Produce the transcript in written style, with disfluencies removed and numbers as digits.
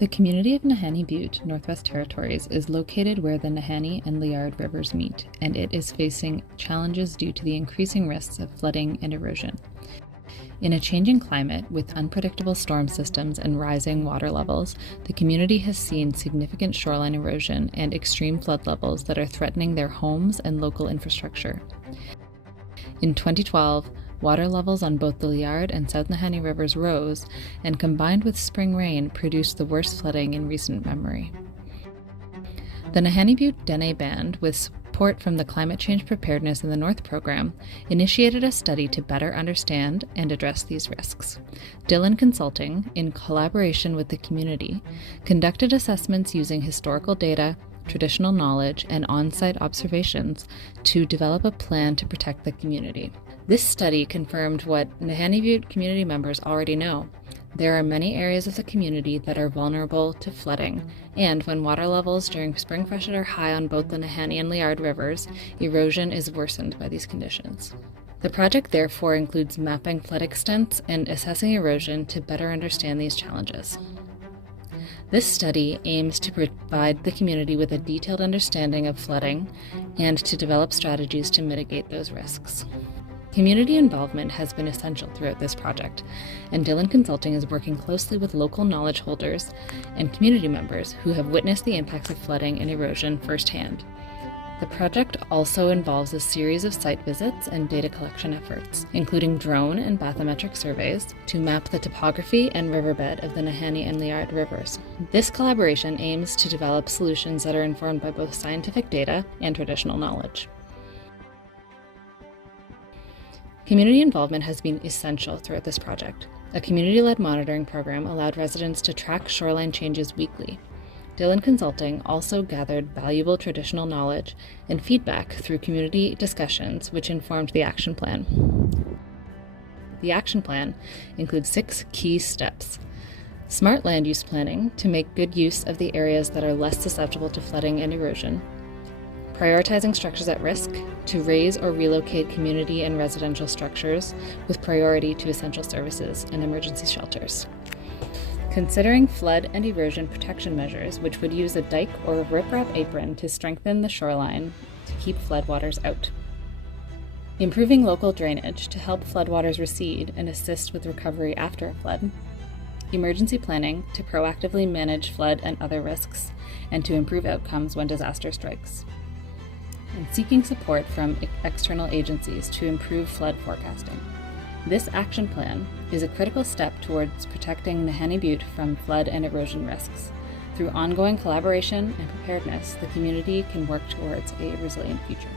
The community of Nahanni Butte, Northwest Territories, is located where the Nahanni and Liard rivers meet, and it is facing challenges due to the increasing risks of flooding and erosion. In a changing climate with unpredictable storm systems and rising water levels, the community has seen significant shoreline erosion and extreme flood levels that are threatening their homes and local infrastructure. In 2012, water levels on both the Liard and South Nahanni rivers rose, and combined with spring rain, produced the worst flooding in recent memory. The Nahanni Butte Dene Band, with support from the Climate Change Preparedness in the North program, initiated a study to better understand and address these risks. Dillon Consulting, in collaboration with the community, conducted assessments using historical data, traditional knowledge, and on-site observations to develop a plan to protect the community. This study confirmed what Nahanni Butte community members already know. There are many areas of the community that are vulnerable to flooding, and when water levels during spring freshet are high on both the Nahanni and Liard rivers, erosion is worsened by these conditions. The project therefore includes mapping flood extents and assessing erosion to better understand these challenges. This study aims to provide the community with a detailed understanding of flooding and to develop strategies to mitigate those risks. Community involvement has been essential throughout this project, and Dillon Consulting is working closely with local knowledge holders and community members who have witnessed the impacts of flooding and erosion firsthand. The project also involves a series of site visits and data collection efforts, including drone and bathymetric surveys, to map the topography and riverbed of the Nahanni and Liard rivers. This collaboration aims to develop solutions that are informed by both scientific data and traditional knowledge. Community involvement has been essential throughout this project. A community-led monitoring program allowed residents to track shoreline changes weekly. Dillon Consulting also gathered valuable traditional knowledge and feedback through community discussions, which informed the action plan. The action plan includes 6 key steps. Smart land use planning to make good use of the areas that are less susceptible to flooding and erosion. Prioritizing structures at risk to raise or relocate community and residential structures with priority to essential services and emergency shelters. Considering flood and erosion protection measures, which would use a dike or riprap apron to strengthen the shoreline to keep floodwaters out. Improving local drainage to help floodwaters recede and assist with recovery after a flood. Emergency planning to proactively manage flood and other risks and to improve outcomes when disaster strikes. And seeking support from external agencies to improve flood forecasting. This action plan is a critical step towards protecting Nahanni Butte from flood and erosion risks. Through ongoing collaboration and preparedness, the community can work towards a resilient future.